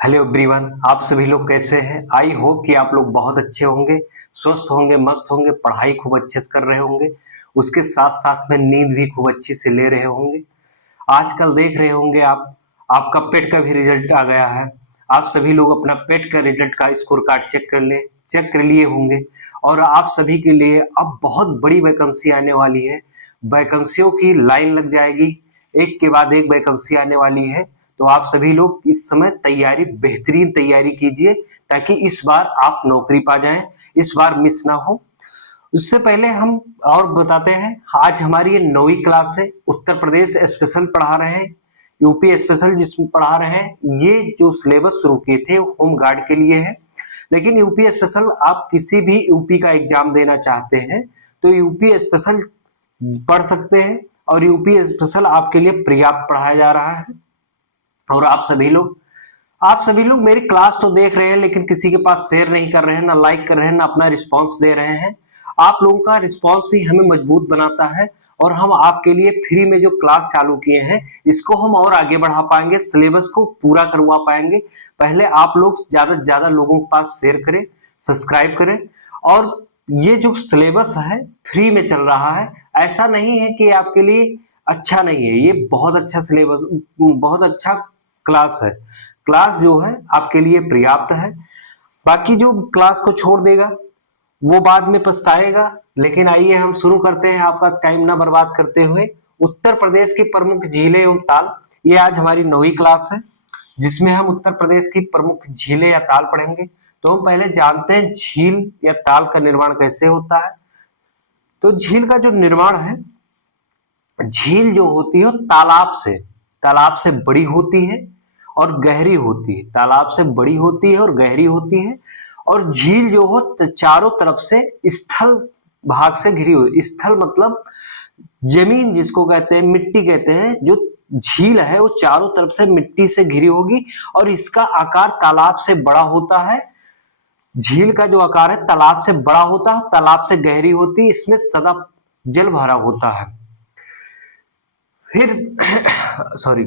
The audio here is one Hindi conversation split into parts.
हेलो एवरीवन, आप सभी लोग कैसे हैं। आई होप कि आप लोग बहुत अच्छे होंगे, स्वस्थ होंगे, मस्त होंगे, पढ़ाई खूब अच्छे से कर रहे होंगे। उसके साथ साथ में नींद भी खूब अच्छी से ले रहे होंगे। आजकल देख रहे होंगे आप, आपका पेट का भी रिजल्ट आ गया है। आप सभी लोग अपना पेट का रिजल्ट का स्कोर कार्ड चेक कर लिए होंगे। और आप सभी के लिए अब बहुत बड़ी वैकेंसी आने वाली है। वैकेंसियों की लाइन लग जाएगी, एक के बाद एक वैकेंसी आने वाली है। तो आप सभी लोग इस समय बेहतरीन तैयारी कीजिए, ताकि इस बार आप नौकरी पा जाएं, इस बार मिस ना हो। उससे पहले हम और बताते हैं, आज हमारी ये 9वीं क्लास है। उत्तर प्रदेश स्पेशल पढ़ा रहे हैं, यूपी स्पेशल जिसमें पढ़ा रहे हैं। ये जो सिलेबस शुरू किए थे होम गार्ड के लिए है, लेकिन यूपी स्पेशल आप किसी भी यूपी का एग्जाम देना चाहते हैं तो यूपी स्पेशल पढ़ सकते हैं। और यूपी स्पेशल आपके लिए पर्याप्त पढ़ाया जा रहा है। और आप सभी लोग मेरी क्लास तो देख रहे हैं, लेकिन किसी के पास शेयर नहीं कर रहे हैं, ना लाइक कर रहे हैं, ना अपना रिस्पांस दे रहे हैं। आप लोगों का रिस्पांस ही हमें मजबूत बनाता है, और हम आपके लिए फ्री में जो क्लास चालू किए हैं इसको हम और आगे बढ़ा पाएंगे, सिलेबस को पूरा करवा पाएंगे। पहले आप लोग ज्यादा से ज्यादा लोगों के पास शेयर करें, सब्सक्राइब करें। और ये जो सिलेबस है फ्री में चल रहा है, ऐसा नहीं है कि आपके लिए अच्छा नहीं है। ये बहुत अच्छा सिलेबस, बहुत अच्छा क्लास है। क्लास जो है आपके लिए पर्याप्त है। बाकी जो क्लास को छोड़ देगा वो बाद में पछताएगा। लेकिन आइए हम शुरू करते हैं, आपका टाइम ना बर्बाद करते हुए। उत्तर प्रदेश की प्रमुख झीलें एवं ताल, ये आज हमारी 9वीं क्लास है, जिसमें हम उत्तर प्रदेश की प्रमुख झीलें या ताल पढ़ेंगे। तो हम पहले जानते हैं झील या ताल का निर्माण कैसे होता है। तो झील का जो निर्माण है, झील जो होती है तालाब से बड़ी होती है और गहरी होती है। तालाब से बड़ी होती है और गहरी होती है। और झील जो हो चारों तरफ से स्थल भाग से घिरी हुई। स्थल मतलब जमीन जिसको कहते हैं, मिट्टी कहते हैं। जो झील है वो चारों तरफ से मिट्टी से घिरी होगी, और इसका आकार तालाब से बड़ा होता है। झील का जो आकार है तालाब से बड़ा होता है, तालाब से गहरी होती है, इसमें सदा जल भरा होता है। फिर सॉरी,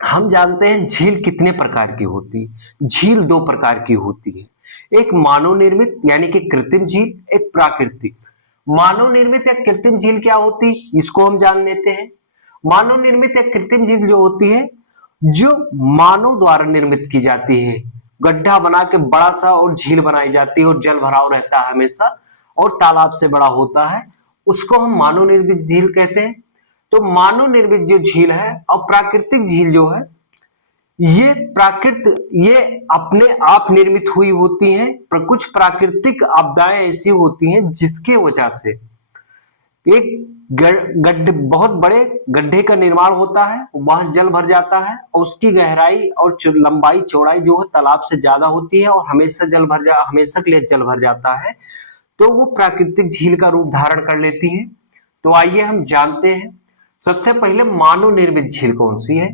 हम जानते हैं झील कितने प्रकार की होती है। झील दो प्रकार की होती है, एक मानव निर्मित यानी कि कृत्रिम झील, एक प्राकृतिक। मानव निर्मित या कृत्रिम झील क्या होती है इसको हम जान लेते हैं। मानव निर्मित या कृत्रिम झील जो होती है, जो मानव द्वारा निर्मित की जाती है। गड्ढा बना के बड़ा सा और झील बनाई जाती है, और जल भराव रहता है हमेशा, और तालाब से बड़ा होता है, उसको हम मानव निर्मित झील कहते हैं। तो मानव निर्मित जो झील है और प्राकृतिक झील जो है, ये अपने आप निर्मित हुई होती हैं। पर कुछ प्राकृतिक आपदाएं ऐसी होती हैं जिसके वजह से एक गड्ढे, बहुत बड़े गड्ढे का निर्माण होता है, वहां जल भर जाता है, और उसकी गहराई और लंबाई चौड़ाई जो है तालाब से ज्यादा होती है, और हमेशा के लिए जल भर जाता है। तो वो प्राकृतिक झील का रूप धारण कर लेती है। तो आइए हम जानते हैं, सबसे पहले मानव निर्मित झील कौन सी है।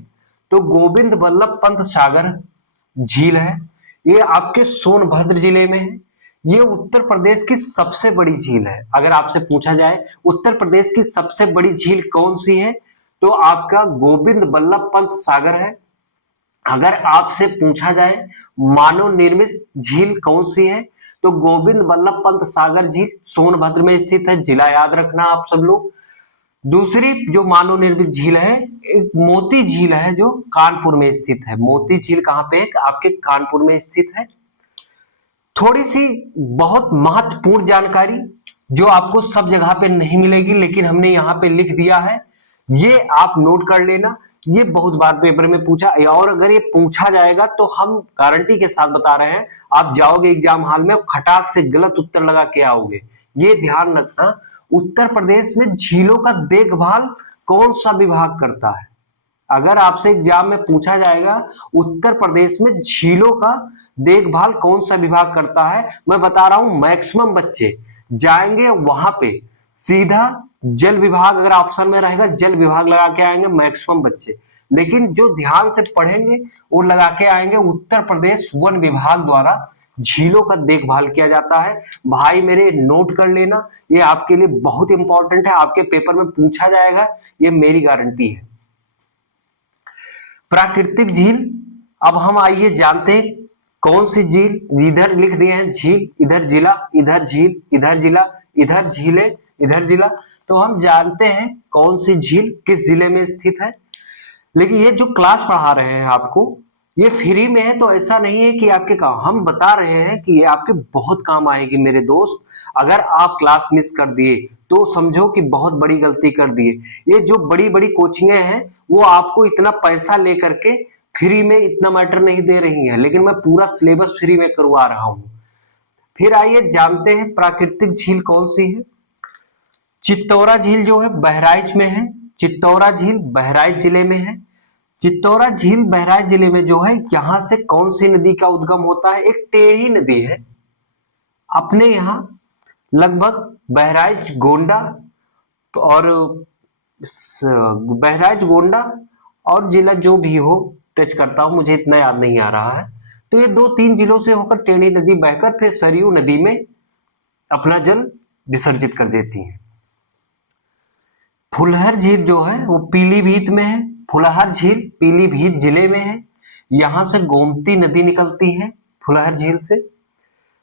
तो गोविंद बल्लभ पंत सागर झील है। ये आपके सोनभद्र जिले में है। ये उत्तर प्रदेश की सबसे बड़ी झील है। अगर आपसे पूछा जाए उत्तर प्रदेश की सबसे बड़ी झील कौन सी है, तो आपका गोविंद बल्लभ पंत सागर है। अगर आपसे पूछा जाए मानव निर्मित झील कौन सी है, तो गोविंद बल्लभ पंत सागर झील सोनभद्र में स्थित है। जिला याद रखना आप सब लोग। दूसरी जो मानव निर्मित झील है, एक मोती झील है, जो कानपुर में स्थित है। मोती झील कहां पे है? आपके कानपुर में स्थित है। थोड़ी सी बहुत महत्वपूर्ण जानकारी जो आपको सब जगह पे नहीं मिलेगी, लेकिन हमने यहाँ पे लिख दिया है, ये आप नोट कर लेना। ये बहुत बार पेपर में पूछा, और अगर ये पूछा जाएगा तो हम गारंटी के साथ बता रहे हैं, आप जाओगे एग्जाम हॉल में खटाक से गलत उत्तर लगा के आओगे। ये ध्यान रखना, उत्तर प्रदेश में झीलों का देखभाल कौन सा विभाग करता है। अगर आपसे एग्जाम में पूछा जाएगा उत्तर प्रदेश में झीलों का देखभाल कौन सा विभाग करता है, मैं बता रहा हूं मैक्सिमम बच्चे जाएंगे वहां पे सीधा जल विभाग, अगर ऑप्शन में रहेगा जल विभाग लगा के आएंगे मैक्सिमम बच्चे। लेकिन जो ध्यान से पढ़ेंगे वो लगा के आएंगे उत्तर प्रदेश वन विभाग द्वारा झीलों का देखभाल किया जाता है। भाई मेरे नोट कर लेना, ये आपके लिए बहुत इंपॉर्टेंट है, आपके पेपर में पूछा जाएगा, ये मेरी गारंटी है। प्राकृतिक झील अब हम आइए जानते हैं कौन सी झील, इधर लिख दिए हैं झील, इधर जिला, इधर झील, इधर जिला, इधर झीलें, इधर जिला। तो हम जानते हैं कौन सी झील किस जिले में स्थित है। लेकिन ये जो क्लास पढ़ा रहे हैं आपको, ये फ्री में है, तो ऐसा नहीं है कि आपके काम, हम बता रहे हैं कि ये आपके बहुत काम आएगी मेरे दोस्त। अगर आप क्लास मिस कर दिए तो समझो कि बहुत बड़ी गलती कर दिए। ये जो बड़ी बड़ी कोचिंगें हैं वो आपको इतना पैसा लेकर के फ्री में इतना मैटर नहीं दे रही है, लेकिन मैं पूरा सिलेबस फ्री में करवा रहा हूं। फिर आइए जानते हैं प्राकृतिक झील कौन सी है। चित्तौरा झील जो है बहराइच में है। चित्तौरा झील बहराइच जिले में है। चित्तौरा झील बहराइच जिले में जो है, यहां से कौन सी नदी का उद्गम होता है? एक टेढ़ी नदी है अपने यहाँ लगभग बहराइच गोंडा, तो और बहराइच गोंडा और जिला जो भी हो टच करता हूं, मुझे इतना याद नहीं आ रहा है। तो ये 2-3 जिलों से होकर टेढ़ी नदी बहकर फिर सरयू नदी में अपना जल विसर्जित कर देती है। फुलहर झील जो है वो पीलीभीत में है। फुलहर झील पीलीभीत जिले में है। यहां से गोमती नदी निकलती है फुलहर झील से।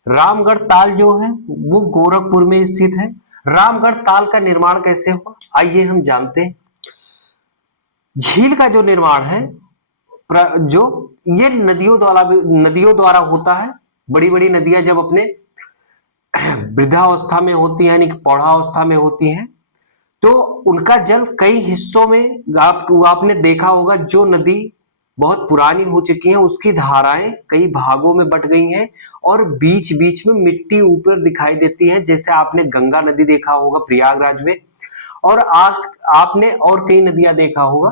रामगढ़ ताल जो है वो गोरखपुर में स्थित है। रामगढ़ ताल का निर्माण कैसे हुआ, आइए हम जानते हैं। झील का जो निर्माण है, जो ये नदियों द्वारा होता है। बड़ी बड़ी नदियां जब अपने वृद्धावस्था में होती है, यानी कि पौधावस्था में होती हैं, तो उनका जल कई हिस्सों में आपने देखा होगा, जो नदी बहुत पुरानी हो चुकी है उसकी धाराएं कई भागों में बट गई हैं और बीच बीच में मिट्टी ऊपर दिखाई देती है। जैसे आपने गंगा नदी देखा होगा प्रयागराज में, और आज आपने और कई नदियां देखा होगा।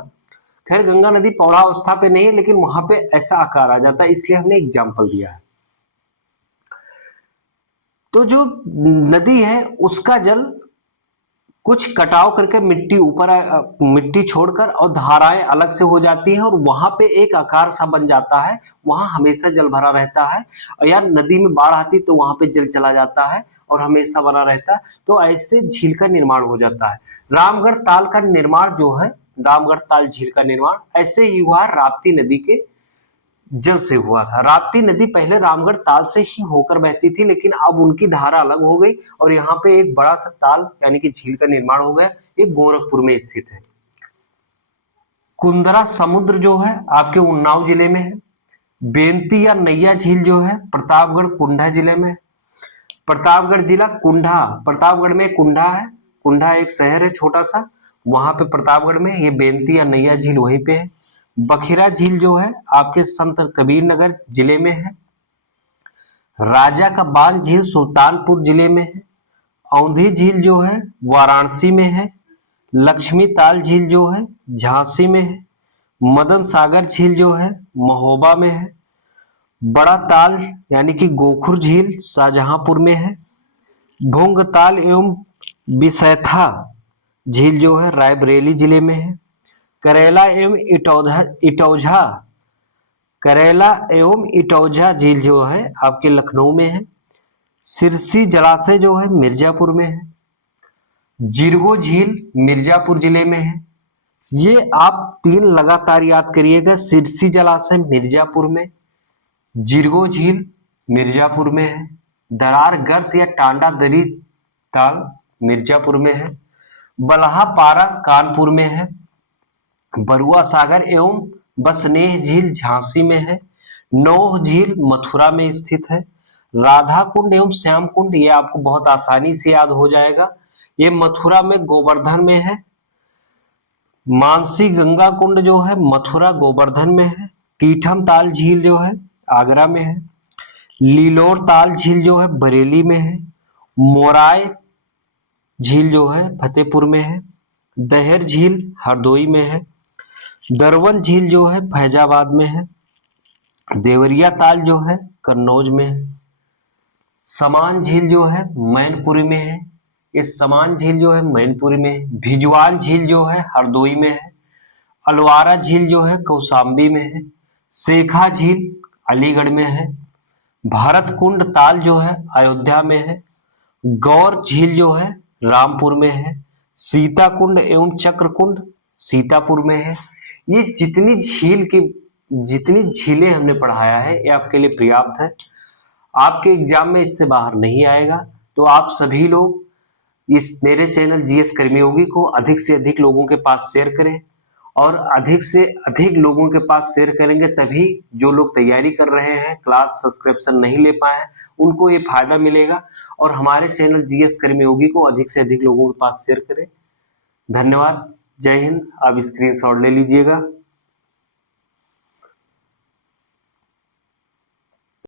खैर गंगा नदी पौधावस्था पे नहीं है, लेकिन वहां पे ऐसा आकार आ जाता है, इसलिए हमने एग्जाम्पल दिया है। तो जो नदी है उसका जल कुछ कटाव करके मिट्टी ऊपर मिट्टी छोड़कर और धाराएं अलग से हो जाती है और वहां पे एक आकार सा बन जाता है। वहां हमेशा जल भरा रहता है, और यार नदी में बाढ़ आती तो वहां पे जल चला जाता है और हमेशा बना रहता है। तो ऐसे झील का निर्माण हो जाता है। रामगढ़ ताल का निर्माण जो है, रामगढ़ ताल झील का निर्माण ऐसे ही हुआ राप्ती नदी के जल से हुआ था। राप्ती नदी पहले रामगढ़ ताल से ही होकर बहती थी, लेकिन अब उनकी धारा अलग हो गई और यहाँ पे एक बड़ा सा ताल यानी कि झील का निर्माण हो गया। ये गोरखपुर में स्थित है। कुंदरा समुद्र जो है आपके उन्नाव जिले में है। बेंती या नैया झील जो है प्रतापगढ़ कुंडा जिले में है। प्रतापगढ़ जिला कुंडा, प्रतापगढ़ में कुंडा है। कुंडा एक शहर है छोटा सा, वहां पे प्रतापगढ़ में ये बेंती या नैया झील वहीं पे है। बखिरा झील जो है आपके संत कबीर नगर जिले में है। राजा का बांध झील सुल्तानपुर जिले में है। औंधी झील जो है वाराणसी में है। लक्ष्मी ताल झील जो है झांसी में है। मदन सागर झील जो है महोबा में है। बड़ा ताल यानी कि गोखुर झील शाहजहांपुर में है। भोंग ताल एवं बिसैथा झील जो है रायबरेली जिले में है। करेला एवं इटौझा करेला एवं इटौझा झील जो है आपके लखनऊ में है। सिरसी जलाशय जो है मिर्जापुर में है। जिरगो झील मिर्जापुर जिले में है। ये आप 3 लगातार याद करिएगा। सिरसी जलाशय मिर्जापुर में, जिरगो झील मिर्जापुर में है। दरार गर्त या टांडा दरी ताल मिर्जापुर में है। बलहा पारा कानपुर में है। बरुआ सागर एवं बसनेह झील झांसी में है। नौह झील मथुरा में स्थित है। राधा कुंड एवं श्याम कुंड ये आपको बहुत आसानी से याद हो जाएगा, ये मथुरा में गोवर्धन में है। मानसी गंगा कुंड जो है मथुरा गोवर्धन में है। कीठम ताल झील जो है आगरा में है। लीलोर ताल झील जो है बरेली में है। मोराय झील जो है फतेहपुर में है। दहेर झील हरदोई में है। दरवन झील जो है फैजाबाद में है। देवरिया ताल जो है कन्नौज में है। समान झील जो है मैनपुरी में है। ये समान झील जो है मैनपुरी में है। भिजवान झील जो है हरदोई में है। अलवारा झील जो है कौशाम्बी में है। शेखा झील अलीगढ़ में है। भारत कुंड ताल जो है अयोध्या में है। गौर झील जो है रामपुर में है। सीता कुंड एवं चक्र कुंड सीतापुर में है। ये जितनी झील की जितनी झीलें हमने पढ़ाया है ये आपके लिए पर्याप्त है। आपके एग्जाम में इससे बाहर नहीं आएगा। तो आप सभी लोग इस मेरे चैनल जीएस कर्मयोगी को अधिक से अधिक लोगों के पास शेयर करें, और अधिक से अधिक लोगों के पास शेयर करेंगे तभी जो लोग तैयारी कर रहे हैं, क्लास सब्सक्रिप्शन नहीं ले पाए हैं, उनको ये फायदा मिलेगा। और हमारे चैनल जीएस कर्मयोगी को अधिक से अधिक लोगों के पास शेयर करें। धन्यवाद। जय हिंद। आप स्क्रीनशॉट ले लीजिएगा।